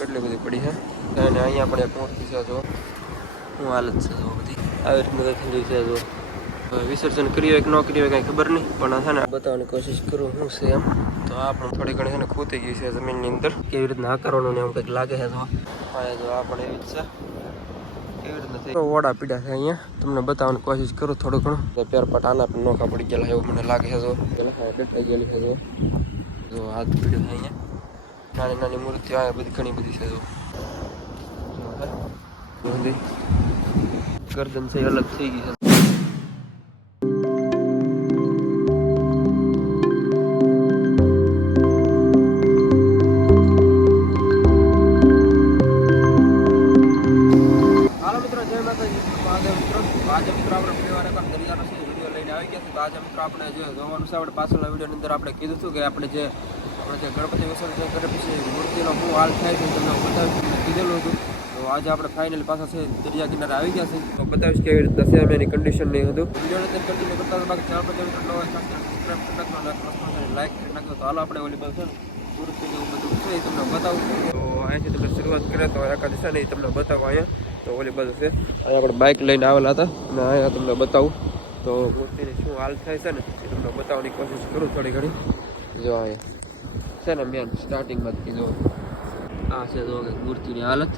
કેટલી બધી પડી છે અને અહીંયા પણ એક મૂર્તિ છે જો હું હાલત છે જો બધી આવી રીતની ઠંડી છે જો વિસર્જન કર્યું કે ન કર્યું કંઈ ખબર નહીં પણ છે ને બતાવવાની કોશિશ કરું હું છે એમ તો આ પણ થોડી ઘણી છે ને ખૂતી ગઈ છે જમીનની અંદર કેવી રીતના કરવાનું ને એમ કંઈક લાગે છે તો આ પણ એવી જ છે કેવી રીતના ઓડા પીડા છે અહીંયા તમને બતાવવાની કોશિશ કરું થોડું ઘણું પેરપાટ આના પણ નોખા પડી ગયેલા એવું મને લાગે છે જો ડટાઈ ગયેલી છે જો હાથ પીડ્યો છે અહીંયા નાની નાની મૂર્તિઓ આ બધી ઘણી બધી છે જો ગરદન છે અલગ થઈ ગઈ છે આપણે જે જોવાનું છે આપણે પાછળના વિડીયોની અંદર આપણે કીધું હતું કે આપણે જે ગણપતિ વિસર્જન કરે પછી મૂર્તિનો શું હાલ થાય છે તમને બતાવીશ કીધેલું હતું તો આજે આપણે ફાઇનલી પાછા છે દરિયા કિનારે આવી ગયા છે તો બતાવીશ કેવી રીતના છે અમે એની કન્ડિશન નહીં હતું વિડીયોની અંદર કન્ટિન્યુ કરતા બાકી ચાર પછી મિત્રો સબસ્ક્રાઈબ કરી નાખો લાઈક કરી નાખો તો હાલો આપણે ઓલી બધું છે ને મૂર્તિને એવું બધું છે એ તમને બતાવું તો અહીંયાથી તમે શરૂઆત કરે તો એકાદ છે ને એ તમને બતાવો અહીંયા તો ઓલી બધું છે અહીંયા આપણે બાઇક લઈને આવેલા હતા અને અહીંયા તમને બતાવું તો મૂર્તિની શું હાલ થાય છે ને એ તમને બતાવવાની કોશિશ કરું થોડી ઘણી જો અહીંયા છે ને મેન સ્ટાર્ટિંગમાંથી જો આ છે જો મૂર્તિની હાલત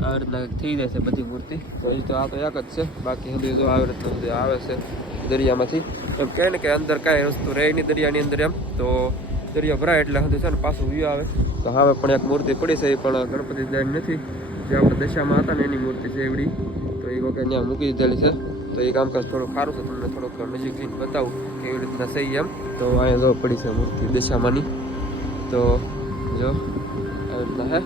આવી રીતના થઈ જાય છે બધી મૂર્તિ તો એ તો આ તો એક જ છે બાકી સુધી જો આવી રીતના સુધી આવે છે દરિયામાંથી એમ કહે ને કે અંદર કાંઈ વસ્તુ રહે નહીં દરિયાની અંદર એમ તો દરિયા ભરાય એટલે સુધી છે ને પાછું વ્યૂ આવે તો હવે પણ એક મૂર્તિ પડી છે એ પણ ગણપતિ દાન નથી જે આપણે દશામાં હતા ને એની મૂર્તિ છે એવડી તો એ વખતે ત્યાં મૂકી દીધેલી છે તો એ કામકાજ થોડુંક સારું છે તમને થોડુંક નજીકથી બતાવું કેવી રીતના સહી એમ તો અહીંયા જો પડી છે મૂર્તિ દશામાંની તો જો આવી રીતના હે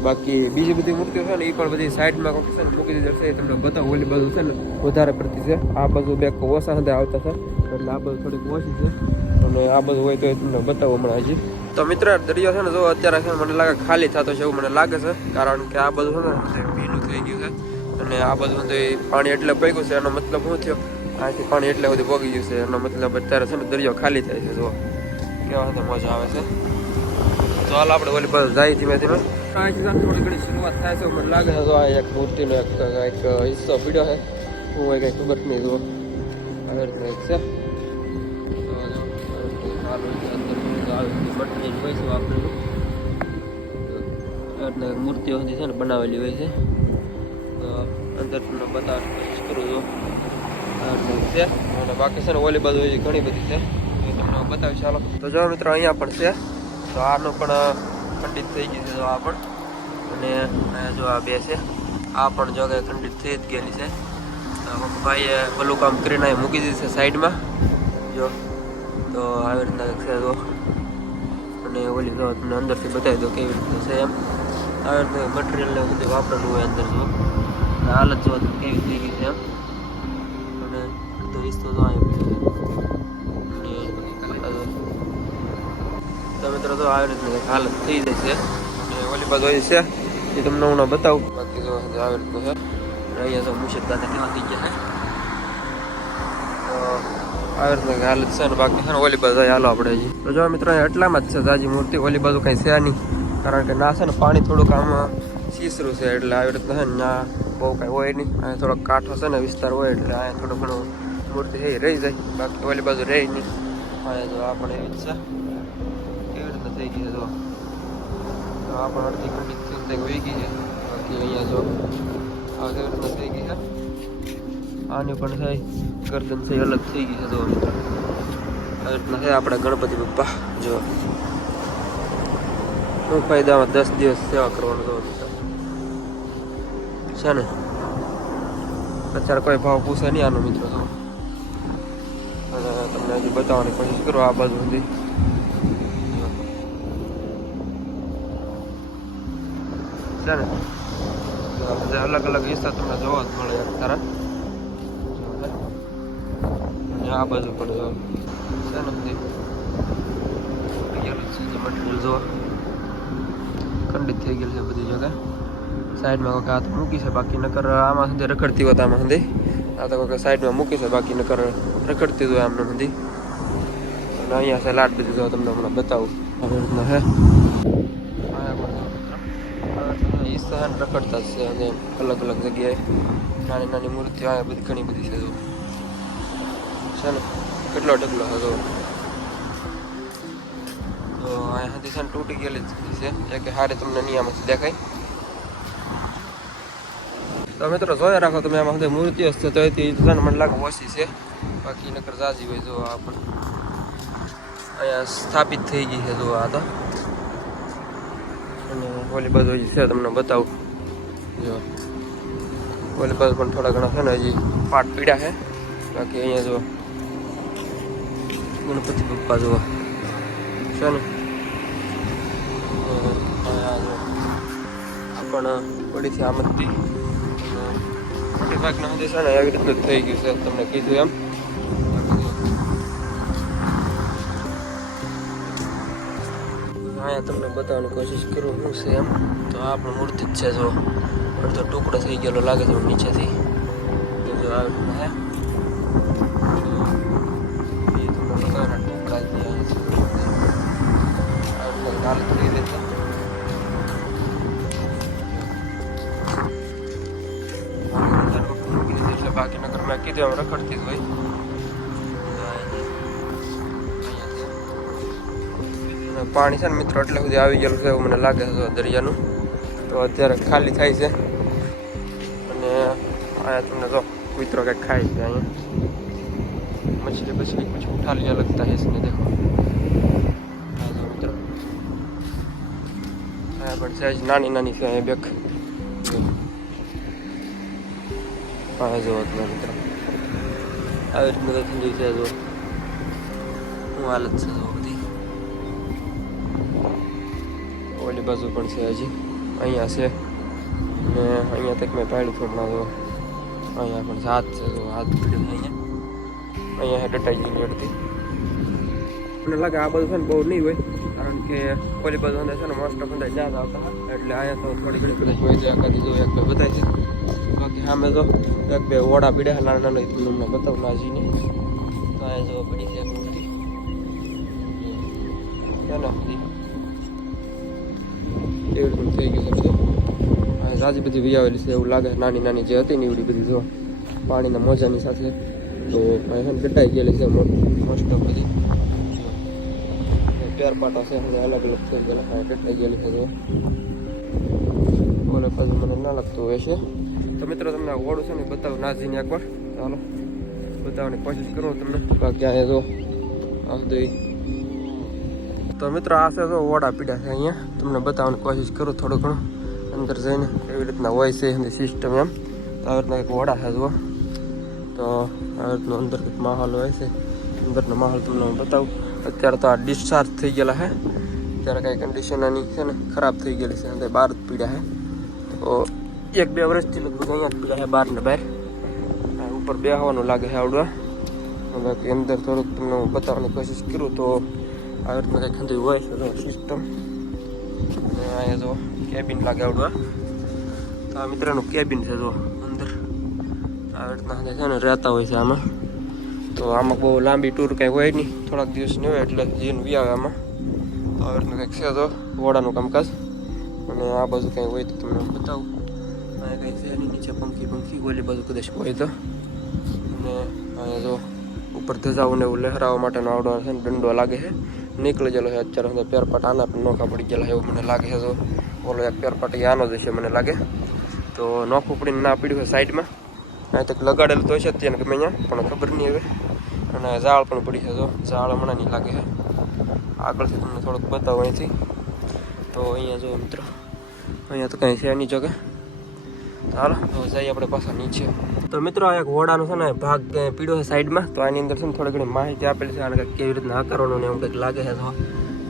બાકી બીજી બધી મૂર્તિઓ છે ને એ પણ બધી સાઈડમાં કોઈ છે ને મૂકી દીધેલ છે એ તમને બતાવું ઓલી બાજુ છે ને વધારે પડતી છે આ બાજુ બે ઓછા સાથે આવતા છે એટલે આ બાજુ થોડીક ઓછી છે અને આ બધું હોય તો એ તમને બતાવો હમણાં હજી તો મિત્ર દરિયો છે ને જો અત્યારે છે મને લાગે ખાલી થતો છે એવું મને લાગે છે કારણ કે આ બધું છે ને ભીનું થઈ ગયું છે અને આ બધું તો પાણી એટલે પગ્યું છે એનો મતલબ શું થયો આથી પાણી એટલે બધું પોગી ગયું છે એનો મતલબ અત્યારે છે ને દરિયો ખાલી થાય છે જો કેવા તો મજા આવે છે તો હાલ આપણે ઓલી બાજુ જાય ધીમે ધીમે અહીંથી થોડી ઘણી શરૂઆત થાય છે મને લાગે છે તો આ એક મૂર્તિનો એક હિસ્સો પીડ્યો છે હું હોય કંઈ ખબર નહીં જો આવી રીતના એક છે મૂર્તિઓ છે ને બનાવેલી હોય છે તો અંદર તમને બતાવવાની કોશિશ કરું છું છે અને બાકી છે ને ઓલી બાજુ ઘણી બધી છે એ તમને બતાવીશ ચાલો તો જો મિત્રો અહીંયા પણ છે તો આનું પણ ખંડિત થઈ ગયું છે તો આ પણ અને અહીંયા જો આ બે છે આ પણ જો કે ખંડિત થઈ જ ગયેલી છે ભાઈએ પેલું કામ કરીને મૂકી દીધી છે સાઈડમાં જો તો આવી રીતના છે તો અને ઓલી જો તમને અંદરથી બતાવી દો કેવી રીતના છે એમ આવી રીતે મટીરિયલને બધું વાપરેલું હોય અંદર જો હાલત જો કેવી થઈ ગઈ છે એમ અને બધો હિસ્સો જો તો મિત્રો તો આવી રીતની હાલત થઈ જાય છે અને ઓલી બાજુ છે એ તમને હું બતાવું બાકી જો આવી રીતનું છે અહીંયા તો મુશક દાદા કેવા થઈ ગયા છે આવી રીતની હાલત છે ને બાકી છે ને ઓલી બાજુ હાલો આપણે હજી તો જો મિત્રો એટલામાં જ છે તાજી મૂર્તિ ઓલી બાજુ કંઈ છે નહીં કારણ કે ના છે ને પાણી થોડુંક આમ સીસરું છે એટલે આવી રીતના છે ને ના બહુ કાંઈ હોય નહીં અહીંયા થોડોક કાંઠો છે ને વિસ્તાર હોય એટલે અહીંયા થોડું ઘણું મૂર્તિ એ રહી જાય બાકી ઓલી બાજુ રહે નહીં અહીંયા જો આ પણ એવી જ છે કેવી રીતના થઈ ગઈ છે જો આ પણ અડધી ખંડિત થઈ વહી ગઈ છે બાકી અહીંયા જો આ કેવી રીતના થઈ ગઈ છે આની પણ થાય ગરદન છે અલગ થઈ ગઈ છે જો આવી રીતના છે આપણે ગણપતિ બાપ્પા જો શું ફાયદામાં 10 દિવસ સેવા કરવાનો તો છે ને અત્યારે કોઈ ભાવ પૂછે નહીં આનો મિત્રો તો અને તમને હજી બતાવવાની કોશિશ કરો આ બાજુ સુધી છે ને અલગ અલગ હિસ્સા તમને જોવા જ મળે અત્યારે આ બાજુ પણ જો છે ને બધી મટીરિયલ જોવા ખંડિત થઈ ગયેલ છે બધી જગ્યા સાઈડમાં કોઈ હાથ મૂકી છે બાકી નકર આમાં સુધી રખડતી હોત આમાં સુધી આ તો કોઈ સાઈડમાં મૂકી છે બાકી નકર રખડતી હોય આમને સુધી અને અહીંયા છે લાટ બધી જો તમને હમણાં બતાવું આવી રીતના છે સહન રખડતા જ છે અને અલગ અલગ જગ્યાએ નાની નાની મૂર્તિઓ આ બધી ઘણી બધી છે જો છે ને કેટલો ઢગલો હતો તો અહીંયાથી છે ને તૂટી ગયેલી છે એક હારે તમને નિયામત દેખાય તો મિત્રો જોયા રાખો તમે આમાં બધી મૂર્તિઓ છે તો એથી છે ને મને લાગે ઓછી છે બાકી નકર જાજી હોય જો આ પણ અહીંયા સ્થાપિત થઈ ગઈ છે જો આ તો અને ઓલી બાજુ છે તમને બતાવું જો ઓલી બાજુ પણ થોડા ઘણા છે ને હજી પાટ પીડા છે બાકી અહીંયા જો ગણપતિ પપ્પા જો છે ને આ પણ પડીથી આમથી મોટી ભાગના હજી છે ને એવી રીતનું જ થઈ ગયું છે તમને કીધું એમ અહીંયા તમને બતાવવાની કોશિશ કરું શું છે એમ તો આ પણ મૂર્તિ જ છે જો અડધો ટુકડો થઈ ગયેલો લાગે છે નીચેથી જો આવી રીતના હે એ તમને બતાવવાના ટુકડા જ હાલત થઈ રહી છે એટલે બાકી નગર મેં કીધું એમ રખડતી જ હોય પાણી છે ને મિત્રો એટલે સુધી આવી ગયેલું છે એવું મને લાગે છે દરિયાનું તો અત્યારે ખાલી થાય છે અને અહીંયા તમને જો કૂતરો કંઈક ખાય છે અહીંયા મછલી બછલી कुछ उठा लिया लगता है इसने देखो हाँ जो मित्र हाँ પણ સહેજ નાની નાની છે અહીંયા બેક હા જો મિત્રો આવી રીતનું ઠંડી છે જો હું હાલત છે જો બધી ઓલી બાજુ પણ છે હજી અહીંયા છે ને અહીંયા તક મેં પાડ્યું થોડું જો અહીંયા પણ હાથ છે જો હાથ પીડ્યું છે અહીંયા ડટાઈ ગયેલી અડધી મને લાગે આ બધું છે ને બહુ નહીં હોય કારણ કે ઓલી બાજુ અંદર છે ને મસ્ત બધા યાદ આવતા એટલે અહીંયા તો થોડી ઘણી કદાચ હોય છે એકાદી જો એક બે બતાય છે બાકી સામે તો એક બે ઓડા પીડ્યા નાના નાના તમને બતાવું નાજીને તો અહીંયા જો પડી છે એક મૂર્તિ એના સુધી એવી રીતનું થઈ ગયું છે બધું જાજી બધી વિયાવેલી છે એવું લાગે નાની નાની જે હતી ને એવડી બધી જો પાણીના મોજાની સાથે તો અહીંયા ગટાઈ ગયેલી છે મોસ્ટ ઓફ બધી પેર પાટા છે અને અલગ અલગ છે પેલા ગટાઈ ગયેલી છે જો ઓલે પાછું મને ના લાગતું હોય છે તો મિત્રો તમને ઓળું છે ને બતાવું નાજીને એકવાર ચાલો બતાવવાની કોશિશ કરું તમને બાકી અહીંયા જો આ બધું તો મિત્રો આ છે જો ઓડા પીડા છે અહીંયા તમને બતાવવાની કોશિશ કરું થોડું ઘણું અંદર જઈને કેવી રીતના હોય છે એની સિસ્ટમ એમ તો આવી રીતના એક ઓડા છે જુઓ તો આવી રીતનો અંદર કંઈક માહોલ હોય છે અંદરનો માહોલ તમને હું બતાવું અત્યારે તો આ ડિસ્ચાર્જ થઈ ગયેલા છે ત્યારે કાંઈ કન્ડિશન આની છે ને ખરાબ થઈ ગયેલી છે અંદર બહાર જ પીડા છે તો એક બે વર્ષથી લગભગ અહીંયા જ પીડા છે બહાર ને બહાર ઉપર બેસવાનું લાગે છે આવડવા બાકી અંદર થોડુંક તમને હું બતાવવાની કોશિશ કરું તો આવી રીતના કંઈક અંદર હોય છે સિસ્ટમ અને અહીંયા જો કેબિન લાગે આવડવા તો આ મિત્રનું કેબિન છે જો અંદર આવી રીતના છે ને રહેતા હોય છે આમાં તો આમાં બહુ લાંબી ટૂર કંઈ હોય નહીં થોડાક દિવસની હોય એટલે જેનું વી આવે આમાં તો આવી રીતનું કંઈક છે તો ઘોડાનું કામકાજ અને આ બાજુ કંઈ હોય તો તમને બતાવું અહીંયા કંઈ છે એની નીચે પંખી ઓલી બાજુ કદાચ હોય તો અને અહીંયા જો ઉપર ધજાવું એવું લહેરાવા માટેનો આવડો છે ને દંડો લાગે છે નીકળી ગયેલો છે અત્યારે પેરપાટ આના પણ નોખા પડી ગયેલા એવું મને લાગે છે જો ઓલો એક પેરપાટ આનો જ હશે મને લાગે તો નોખું પડીને ના પડ્યું છે સાઈડમાં અહીં તક લગાડેલું તો હશે અત્યારે ગમે અહીંયા પણ ખબર નહીં હવે અને ઝાડ પણ પડી છે જો ઝાડ હમણાં નહીં લાગે છે આગળથી તમને થોડુંક બતાવો અહીંથી તો અહીંયા જો મિત્રો અહીંયા તો કંઈ છે એની જગ્યા ચાલો તો જઈએ આપણે પાછા નીચે તો મિત્રો આ એક ઘોડાનો છે ને ભાગ પીડ્યો છે સાઈડમાં તો આની અંદર છે ને થોડી ઘણી માહિતી આપેલી છે અને કંઈક કેવી રીતના આકારોનો ને એવું કંઈક લાગે છે તો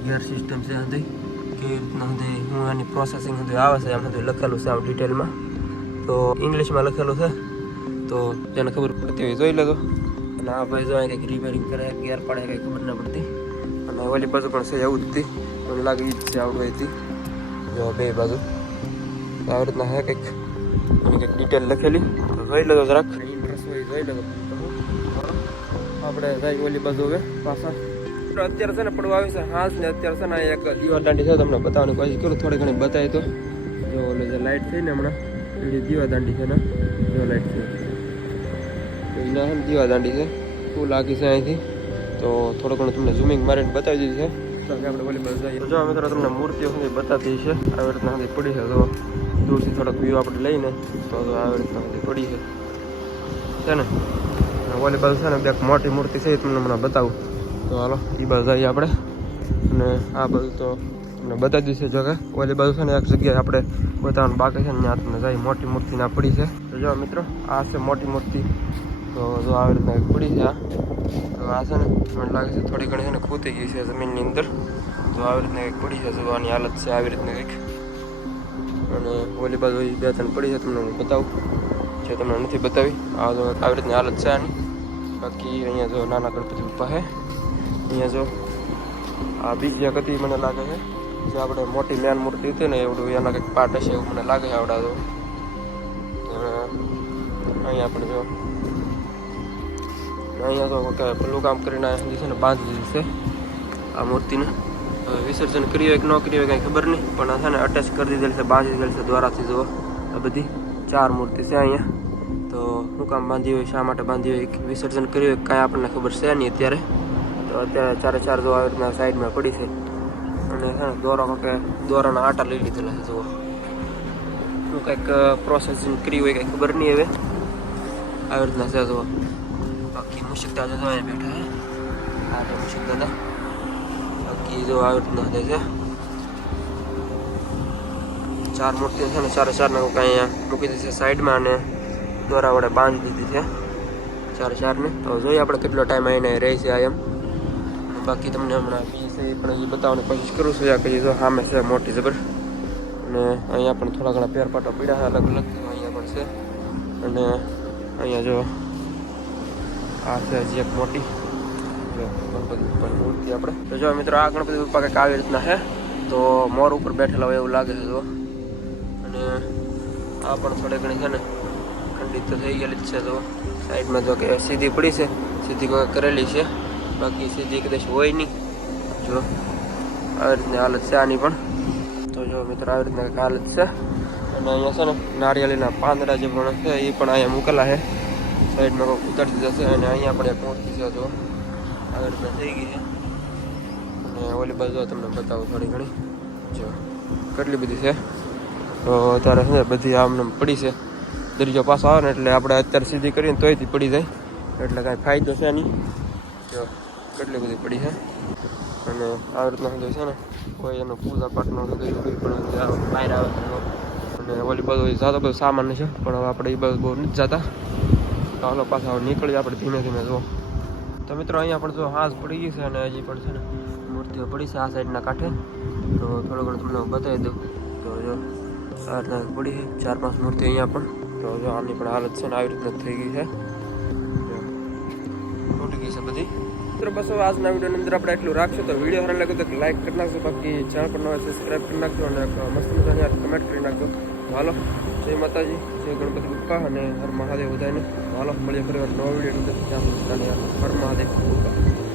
ગિયર સિસ્ટમ છે હતી કેવી રીતના હતી હું એની પ્રોસેસિંગ હતી આવે છે એમ હતું લખેલું છે આમ ડિટેલમાં તો ઇંગ્લિશમાં લખેલું છે તો જેને ખબર પડતી હોય જોઈ લેજો અને આ ભાઈ જો અહીં કંઈક રિપેરિંગ કરે ગિયર પાડે કંઈ ખબર ના પડતી અને ઓલી બાજુ પણ છે એવું જ હતી મને લાગે એ જ છે આવડું હતી જો બે બાજુ આવી રીતના છે કંઈક એની કંઈક ડિટેલ લખેલી તો જોઈ લેજો જરાક રસોઈ જોઈ લેજો આપણે જાય ઓલી બાજુ હવે પાછા અત્યારે છે ને પડવા આવે છે હાથ ને અત્યારે છે ને એક દીવા દાંડી છે તમને બતાવવાની કોશિશ કરું થોડી ઘણી બતાવી તો જો ઓલે જે લાઇટ થઈ ને હમણાં એની દીવાદાંડી છે ને જો લાઇટ છે તો એના છે ને દીવાદાંડી છે ફૂલ આખી છે અહીંથી તો થોડું ઘણું તમને ઝૂમિંગ મારીને બતાવી દીધી છે તો આપણે વોલીબોલ જઈએ જો મિત્રો તમને મૂર્તિઓ સુધી બતાવતી છે આવી રીતના સુધી પડી છે તો દૂરથી થોડોક વ્યૂ આપણે લઈને તો આવી રીતના સુધી પડી છે ને વોલીબોલ છે ને બે મોટી મૂર્તિ છે તમને હમણાં બતાવું તો હાલો એ બાજુ જઈએ આપણે અને આ બધું તો તમને બતાવી દીધી છે જો કે વોલીબોલ છે ને એક જગ્યાએ આપણે બતાવવાનું બાકી છે ને ત્યાં તમને જાય મોટી મૂર્તિ ના પડી છે તો જો મિત્રો આ છે મોટી મૂર્તિ તો જો આવી રીતના એક પડી છે તો આ છે ને મને લાગે છે થોડી ઘણી છે ને ખૂતી ગઈ છે જમીનની અંદર તો આવી રીતના કંઈક પડી છે જોવાની હાલત છે આવી રીતના કંઈક અને વોલીબોલ બે ત્રણ પડી છે તમને હું બતાવું જે તમને નથી બતાવી આ જો આવી રીતની હાલત છે આની બાકી અહીંયા જો નાના ગણપતિ બાપ્પા છે અહીંયા જો આ બીજી એક હતી મને લાગે છે જે આપણે મોટી મેન મૂર્તિ હતી ને એવડું એના કંઈક પાર્ટ હશે એવું મને લાગે છે આવડા તો અહીંયા પણ જો અહીંયા તો પેલું કામ કરીને છે ને બાંધી દીધી છે આ મૂર્તિને વિસર્જન કર્યું હોય કે ન કર્યું હોય કંઈ ખબર નહીં પણ છે ને અટેચ કરી દીધેલ છે બાંધી દીધેલ છે દ્વારાથી જુઓ આ બધી 4 મૂર્તિ છે અહીંયા તો શું કામ બાંધી હોય શા માટે બાંધી હોય વિસર્જન કર્યું હોય કાંઈ આપણને ખબર છે નહીં અત્યારે તો અત્યારે 4 જો આવી રીતના સાઈડમાં પડી છે અને છે ને દોરાના આટા લઈ લીધેલા છે જુઓ શું કંઈક પ્રોસેસિંગ કર્યું હોય કંઈ ખબર નહીં હવે આવી રીતના છે જુઓ બાકી મુશક દાદા તો અહીંયા બેઠા છે આ તો મુશક દાદા બાકી જો આવી રીતના છે 4 મૂર્તિ છે ને 4 ને કાંઈ મૂકી દીધી છે સાઈડમાં અને દોરા વડે બાંધી દીધી છે 4 ને તો જોઈએ આપણે કેટલો ટાઈમ આવીને રહી છે આ એમ બાકી તમને હમણાં બી છે એ પણ હજી બતાવવાની કોશિશ કરું છું યા કહીએ તો સામે છે મોટી જબર અને અહીંયા પણ થોડા ઘણા ફેરફાટો પીડા છે અલગ અલગ અહીંયા પણ છે અને અહીંયા જો આ છે હજી એક મોટી જો ગણપતિ બાપ્પાની મૂર્તિ આપણે તો જો મિત્રો આ ગણપતિ બાપ્પા કંઈક આવી રીતના છે તો મોર ઉપર બેઠેલા હોય એવું લાગે છે જો અને આ પણ થોડી ઘણી છે ને ખંડિત તો થઈ ગયેલી જ છે તો સાઈડમાં જો કે સીધી પડી છે સીધી કોઈ કરેલી છે બાકી સીધી કદાચ હોય નહીં જો આવી રીતની હાલત છે આની પણ તો જો મિત્રો આવી રીતના કંઈક હાલત છે અને અહીંયા છે ને નારિયેળીના પાંદડા જે પણ છે એ પણ અહીંયા મૂકેલા છે સાઈડમાં કોઈ ઉતારી દીધા છે અને અહીંયા પણ એક મૂર્તિ છે તો આવી રીતના થઈ ગઈ છે અને ઓલી બાજુ તમને બતાવું થોડી ઘણી જો કેટલી બધી છે તો અત્યારે છે ને બધી આમને પડી છે દરિયો પાછો આવે ને એટલે આપણે અત્યારે સીધી કરીને તોયથી પડી જાય એટલે કાંઈ ફાયદો છે નહીં જો કેટલી બધી પડી છે અને આવી રીતના છે ને કોઈ એનો પૂજા પાઠનો કોઈ પણ બહાર આવે અને ઓલી બાજુ જાતો બધું સામાન છે પણ હવે આપણે એ બાજુ બહુ નથી જતા ચાલો પાછા નીકળી આપણે ધીમે ધીમે જુઓ તો મિત્રો અહીંયા પણ જો હાથ પડી ગઈ છે અને હજી પણ છે ને મૂર્તિઓ પડી છે આ સાઈડના કાંઠે તો થોડું ઘણું તમને બતાવી દઉં તો જો આ રીતના પડી છે 4-5 મૂર્તિ અહીંયા પણ તો જો આની પણ હાલત છે ને આવી રીતના થઈ ગઈ છે તૂટી ગઈ છે બધી મિત્રો બસ હવે આજના વિડીયોની અંદર આપણે એટલું રાખશું તો વિડીયો સારો લાગે તો લાઈક કરી નાખજો બાકી ચેનલ પર નવા સબસ્ક્રાઈબ કરી નાખજો અને મસ્ત મજાની કમેન્ટ કરી નાખજો હાલો જય માતાજી જય ગણપતિ બાપ્પા અને હર મહાદેવ બધાને હાલો મળીએ ફરી વાર નવા વિડીયો ત્યાં હર મહાદેવ બાપ્પા